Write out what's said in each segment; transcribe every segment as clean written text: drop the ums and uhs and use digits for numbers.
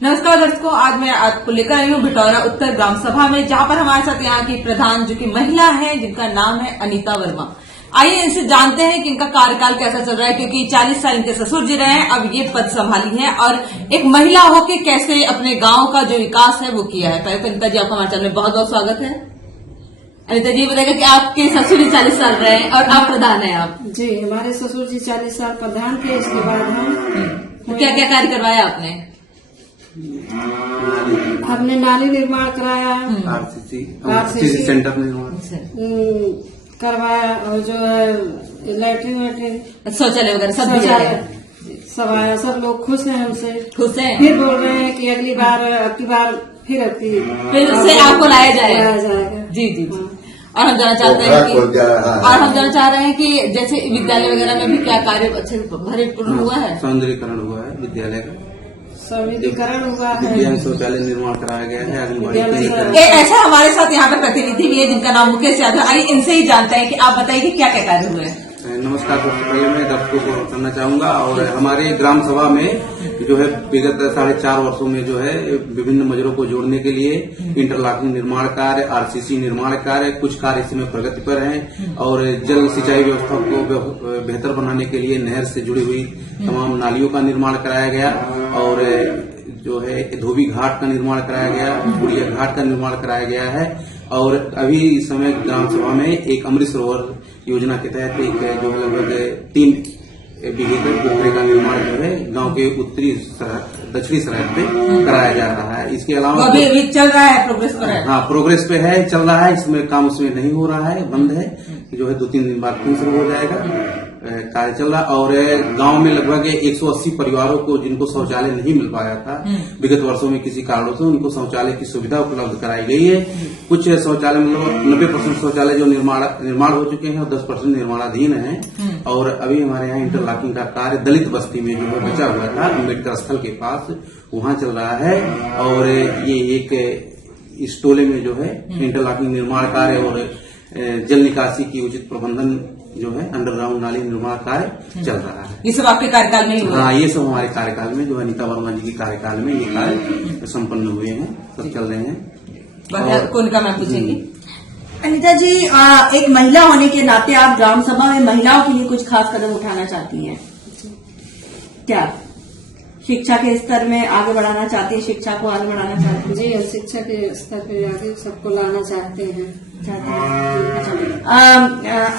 नमस्कार दर्शकों, आज मैं आपको लेकर आई हूँ बिटौरा उत्तर ग्राम सभा में, जहां पर हमारे साथ यहाँ की प्रधान जो कि महिला है, जिनका नाम है अनीता वर्मा। आइए इनसे जानते हैं कि इनका कार्यकाल कैसा चल रहा है, क्योंकि 40 साल इनके ससुर जी रहे हैं, अब ये पद संभाली है और एक महिला होके कैसे अपने गांव का जो विकास है वो किया है। पहले तो अनीता जी, आपका हमारे चैनल में बहुत बहुत स्वागत है। अनीता जी बताएगा कि आपके ससुर जी 40 साल रहे हैं और आप प्रधान है। आप जी, हमारे ससुर जी 40 साल प्रधान थे। इसके बाद हम क्या क्या कार्य करवाया आपने? हमने नाली निर्माण कराया, आरसीसी सेंटर निर्माण करवाया, और जो है लैट्रिन शौचालय वगैरह सब भी सब आया। सब लोग खुश हैं हमसे। खुश हैं? फिर बोल रहे हैं कि अगली बार फिर से आपको लाया जाएगा। जी जी जी। और हम जानना चाहते हैं कि जैसे विद्यालय वगैरह में भी क्या कार्य अच्छे भरपूर हुआ है? सौंदर्यीकरण हुआ है विद्यालय का, सौंदर्यीकरण हुआ है, विद्यालय शौचालय निर्माण कराया गया है, आंगनबाड़ी। ऐसा हमारे साथ यहाँ पे प्रतिनिधि भी है जिनका नाम मुकेश यादव। आइए इनसे ही जानते हैं कि आप बताइए कि क्या क्या कार्य हुए हैं। नमस्कार, सबसे पहले मैं दर्शकों को करना चाहूंगा। और हमारे ग्राम सभा में जो है विगत 4.5 वर्षों में जो है विभिन्न मजरों को जोड़ने के लिए इंटरलॉकिंग निर्माण कार्य, आरसीसी निर्माण कार्य, कुछ कार्य इसमें प्रगति पर हैं। और जल सिंचाई व्यवस्था को बेहतर बनाने के लिए नहर से जुड़ी हुई तमाम नालियों का निर्माण कराया गया, और जो है धोबी घाट का निर्माण कराया गया, बुढ़िया घाट का निर्माण कराया गया है। और अभी इस समय ग्राम सभा में एक अमृत सरोवर योजना के तहत एक जो है लगभग 3 बीघे के पोखरे का निर्माण जो है गांव के उत्तरी दक्षिणी सरहद पे कराया जा रहा है। इसके अलावा अभी चल रहा है, प्रोग्रेस पर है। हाँ, प्रोग्रेस पे है, चल रहा है। इसमें काम उसमें नहीं हो रहा है, बंद है। जो है 2-3 दिन बाद फिर शुरू हो जाएगा, कार्य चल रहा। और गांव में लगभग 180 परिवारों को जिनको शौचालय नहीं मिल पाया था विगत वर्षों में किसी कारणों से, उनको शौचालय की सुविधा उपलब्ध कराई गई है। कुछ शौचालय मतलब 90% शौचालय जो निर्माण हो चुके हैं और 10% निर्माणाधीन है। और अभी हमारे यहाँ इंटरलॉकिंग का कार्य दलित बस्ती में जो है बचा हुआ था अम्बेडकर स्थल के पास, वहां चल रहा है। और ये एक इस टोले में जो है इंटरलॉकिंग निर्माण कार्य और जल निकासी की उचित प्रबंधन जो है अंडरग्राउंड नाली निर्माण कार्य चल रहा है। ये सब आपके कार्यकाल में ही हुआ? हाँ, ये सब हमारे कार्यकाल में जो है अनीता वर्मा जी के कार्यकाल में ये कार्य संपन्न हुए हैं, सब चल रहे हैं। कौन का मैं पूछेंगी? अनीता जी, एक महिला होने के नाते आप ग्राम सभा में महिलाओं के लिए कुछ खास कदम उठाना चाहती हैं क्या? शिक्षा के स्तर में आगे बढ़ाना चाहती है, शिक्षा को आगे बढ़ाना चाहती है? जी, शिक्षा के स्तर पे आगे सबको लाना चाहते हैं।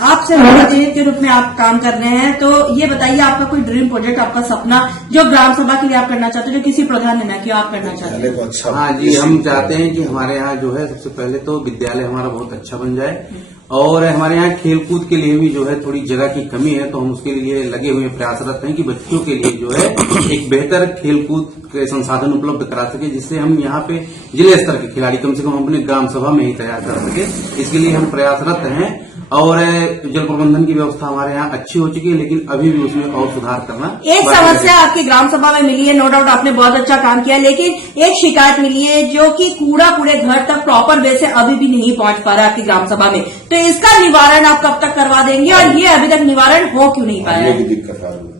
आप सेवानिवृत्त के रूप में आप काम कर रहे हैं, तो ये बताइए आपका कोई ड्रीम प्रोजेक्ट, आपका सपना जो ग्राम सभा के लिए आप करना चाहते हो, जो किसी प्रधान ने ना किया, आप करना चाहते हैं? हाँ जी, हम चाहते हैं कि हमारे यहाँ जो है सबसे पहले तो विद्यालय हमारा बहुत अच्छा बन जाए। और हमारे यहाँ खेलकूद के लिए भी जो है थोड़ी जगह की कमी है, तो हम उसके लिए लगे हुए प्रयासरत हैं कि बच्चों के लिए जो है एक बेहतर खेलकूद के संसाधन उपलब्ध करा सके, जिससे हम यहाँ पे जिले स्तर के खिलाड़ी कम से कम अपने ग्राम सभा में ही तैयार कर सके। इसके लिए हम प्रयासरत हैं। और जल प्रबंधन की व्यवस्था हमारे यहाँ अच्छी हो चुकी है, लेकिन अभी भी उसमें और सुधार करना। एक समस्या आपकी ग्राम सभा में मिली है, नो डाउट आपने बहुत अच्छा काम किया, लेकिन एक शिकायत मिली है जो कि कूड़ा पूरे घर तक प्रॉपर वे से अभी भी नहीं पहुंच पा रहा आपकी ग्राम सभा में। तो इसका निवारण आप कब तक करवा देंगे, और ये अभी तक निवारण हो क्यों नहीं पाया?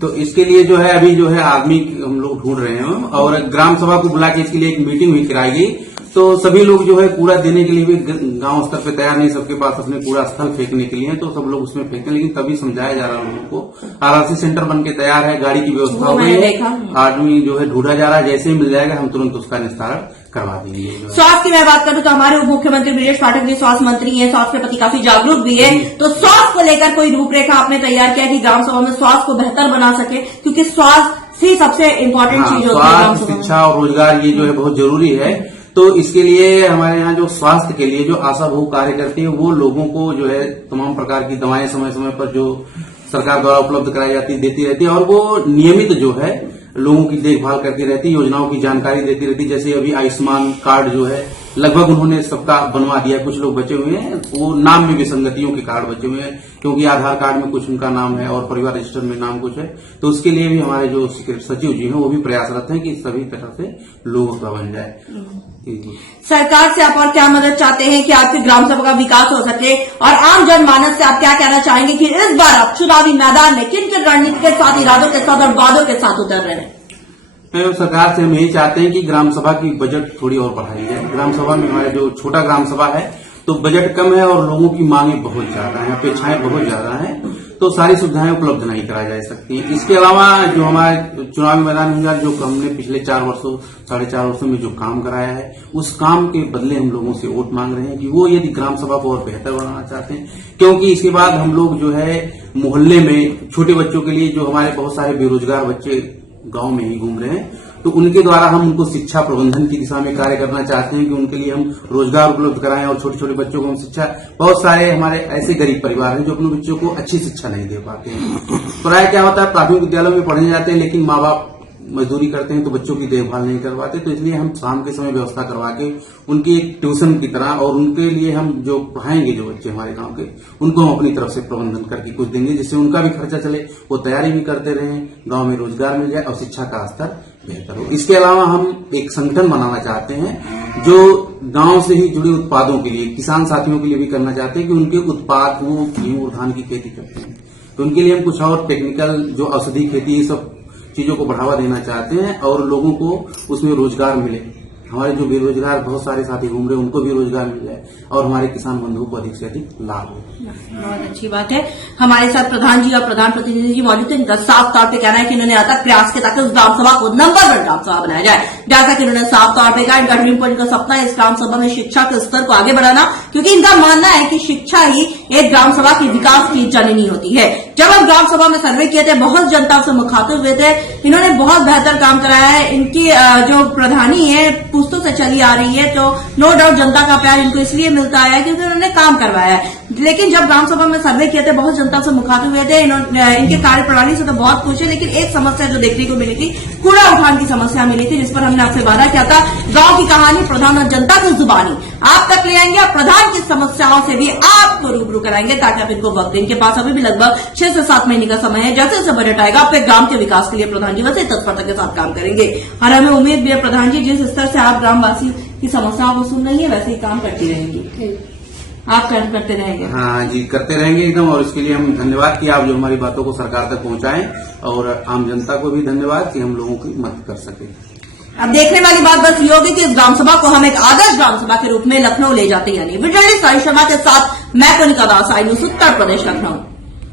तो इसके लिए जो है अभी जो है आदमी हम लोग ढूंढ रहे हैं, और ग्राम सभा को बुला के इसके लिए एक मीटिंग भी कराई गई। तो सभी लोग जो है कूड़ा देने के लिए भी गांव स्तर पे तैयार नहीं, सबके पास अपने कूड़ा स्थल फेंकने के लिए, तो सब लोग उसमें फेंकते हैं। लेकिन तभी समझाया जा रहा है लोगों को। आरसी सेंटर बन के तैयार है, गाड़ी की व्यवस्था हो गई है, आदमी जो है ढूंढा जा रहा है। जैसे ही मिल जाएगा हम तुरंत उसका निस्तारण करवा देंगे। स्वास्थ्य की मैं बात करूं तो हमारे उप मुख्यमंत्री ब्रजेश पाठक जी स्वास्थ्य मंत्री हैं, स्वास्थ्य के प्रति काफी जागरूक भी है। तो स्वास्थ्य को लेकर कोई रूपरेखा आपने तैयार किया कि ग्राम सभा में स्वास्थ्य को बेहतर बना सके, क्योंकि स्वास्थ्य ही सबसे इम्पोर्टेंट चीज होती है। स्वास्थ्य, शिक्षा और रोजगार ये जो है बहुत जरूरी है। तो इसके लिए हमारे यहाँ जो स्वास्थ्य के लिए जो आशा बहु कार्य करती है, वो लोगों को जो है तमाम प्रकार की दवाएं समय समय पर जो सरकार द्वारा उपलब्ध कराई जाती देती रहती है, और वो नियमित जो है लोगों की देखभाल करती रहती, योजनाओं की जानकारी देती रहती। जैसे अभी आयुष्मान कार्ड जो है लगभग उन्होंने सबका बनवा दिया, कुछ लोग बचे हुए हैं, वो नाम में विसंगतियों के कार्ड बचे हुए हैं, क्योंकि आधार कार्ड में कुछ उनका नाम है और परिवार रजिस्टर में नाम कुछ है। तो उसके लिए भी हमारे जो सचिव जी हैं वो भी प्रयासरत हैं कि सभी तरह से लोगों का बन जाए। सरकार से आप और क्या मदद चाहते हैं कि आपकी ग्राम सभा का विकास हो सके, और आम जनमानस से आप क्या कहना चाहेंगे कि इस बार आप चुनावी मैदान में किन किन रणनीति के साथ, इरादों के साथ और वादों के साथ उतर रहे हैं? सरकार से हम यही चाहते हैं कि ग्राम सभा की बजट थोड़ी और बढ़ाई जाए। ग्राम सभा में हमारे जो छोटा ग्राम सभा है तो बजट कम है और लोगों की मांगे बहुत ज्यादा हैं, अपेक्षाएं बहुत ज्यादा हैं, तो सारी सुविधाएं उपलब्ध नहीं कराई जा सकती हैं। इसके अलावा जो हमारे चुनावी मैदान में जो हमने पिछले 4.5 वर्षों में जो काम कराया है उस काम के बदले हम लोगों से वोट मांग रहे हैं कि वो यदि ग्राम सभा को और बेहतर बनाना चाहते हैं, क्योंकि इसके बाद हम लोग जो है मोहल्ले में छोटे बच्चों के लिए जो हमारे बहुत सारे बेरोजगार बच्चे गांव में ही घूम रहे हैं, तो उनके द्वारा हम उनको शिक्षा प्रबंधन की दिशा में कार्य करना चाहते हैं कि उनके लिए हम रोजगार उपलब्ध कराएं और छोटे छोटे बच्चों को हम शिक्षा। बहुत सारे हमारे ऐसे गरीब परिवार हैं जो अपने बच्चों को अच्छी शिक्षा नहीं दे पाते हैं। प्राय क्या होता है, प्राथमिक विद्यालयों में पढ़ने जाते हैं लेकिन माँ बाप मजदूरी करते हैं तो बच्चों की देखभाल नहीं करवाते, तो इसलिए हम शाम के समय व्यवस्था करवा के उनकी एक ट्यूशन की तरह और उनके लिए हम जो पढ़ाएंगे जो बच्चे हमारे गांव के उनको हम अपनी तरफ से प्रबंधन करके कुछ देंगे जिससे उनका भी खर्चा चले, वो तैयारी भी करते रहें, गांव में रोजगार मिल जाए और शिक्षा का स्तर बेहतर हो। इसके अलावा हम एक संगठन बनाना चाहते हैं जो गांव से ही जुड़े उत्पादों के लिए किसान साथियों के लिए भी करना चाहते हैं कि उनके उत्पाद वो गेहूं और धान की खेती करते हैं, तो उनके लिए हम कुछ और टेक्निकल जो औषधि खेती ये सब चीजों को बढ़ावा देना चाहते हैं और लोगों को उसमें रोजगार मिले। हमारे जो बेरोजगार बहुत सारे साथी घूम रहे हैं उनको भी रोजगार मिल जाए और हमारे किसान बंधुओं को अधिक से अधिक लाभ हो। बहुत अच्छी बात है। हमारे साथ प्रधान जी और प्रधान प्रतिनिधि जी मौजूद थे। इनका साफ तौर पे कहना है कि इन्होंने अथक प्रयास किया ताकि उस ग्राम सभा को नंबर 1 ग्राम सभा बनाया जाए। जैसा कि उन्होंने साफ तौर पे कहा, इनका ड्रीम पॉइंट का सपना है इस ग्राम सभा में शिक्षा के स्तर को आगे बढ़ाना, क्योंकि इनका मानना है कि शिक्षा ही एक ग्राम सभा के विकास की जननी होती है। जब हम ग्राम सभा में सर्वे किए थे, बहुत जनता से मुखातिब हुए थे, इन्होंने बहुत बेहतर काम कराया है। इनकी जो प्रधानी है पुस्तों से चली आ रही है, तो नो डाउट जनता का प्यार इनको इसलिए मिलता है क्योंकि उन्होंने काम करवाया है। लेकिन जब ग्राम सभा में सर्वे किए थे, बहुत जनता से मुखातिब हुए थे, इनके कार्य प्रणाली से तो बहुत खुश है, लेकिन एक समस्या जो देखने को मिली थी, कूड़ा उठान की समस्या मिली थी, जिस पर हमने आपसे वादा किया था गांव की कहानी प्रधान और जनता की जुबानी आप तक ले आएंगे और प्रधान की समस्याओं से भी आपको रूबरू कराएंगे ताकि आप इनको वक्त दें। इनके पास अभी भी लगभग 6 से 7 महीने का समय है। जैसे जैसे बजट आएगा आपके ग्राम के विकास के लिए प्रधान जी वैसे तत्परता के साथ काम करेंगे। और हमें उम्मीद भी है प्रधान जी जिस स्तर से आप ग्रामवासी की समस्याओं को सुन रही है वैसे ही काम करती रहेंगी, आप करते रहेंगे। हाँ जी, करते रहेंगे एकदम। और इसके लिए हम धन्यवाद कि आप जो हमारी बातों को सरकार तक पहुंचाएं और आम जनता को भी धन्यवाद कि हम लोगों की मदद कर सके। अब देखने वाली बात बस ये होगी कि इस ग्राम सभा को हम एक आदर्श ग्राम सभा के रूप में लखनऊ ले जाते हैं। यानी वीडियो जर्नलिस्ट साई शर्मा के साथ मैं कोनिका दास, आई न्यूज़ उत्तर प्रदेश, लखनऊ।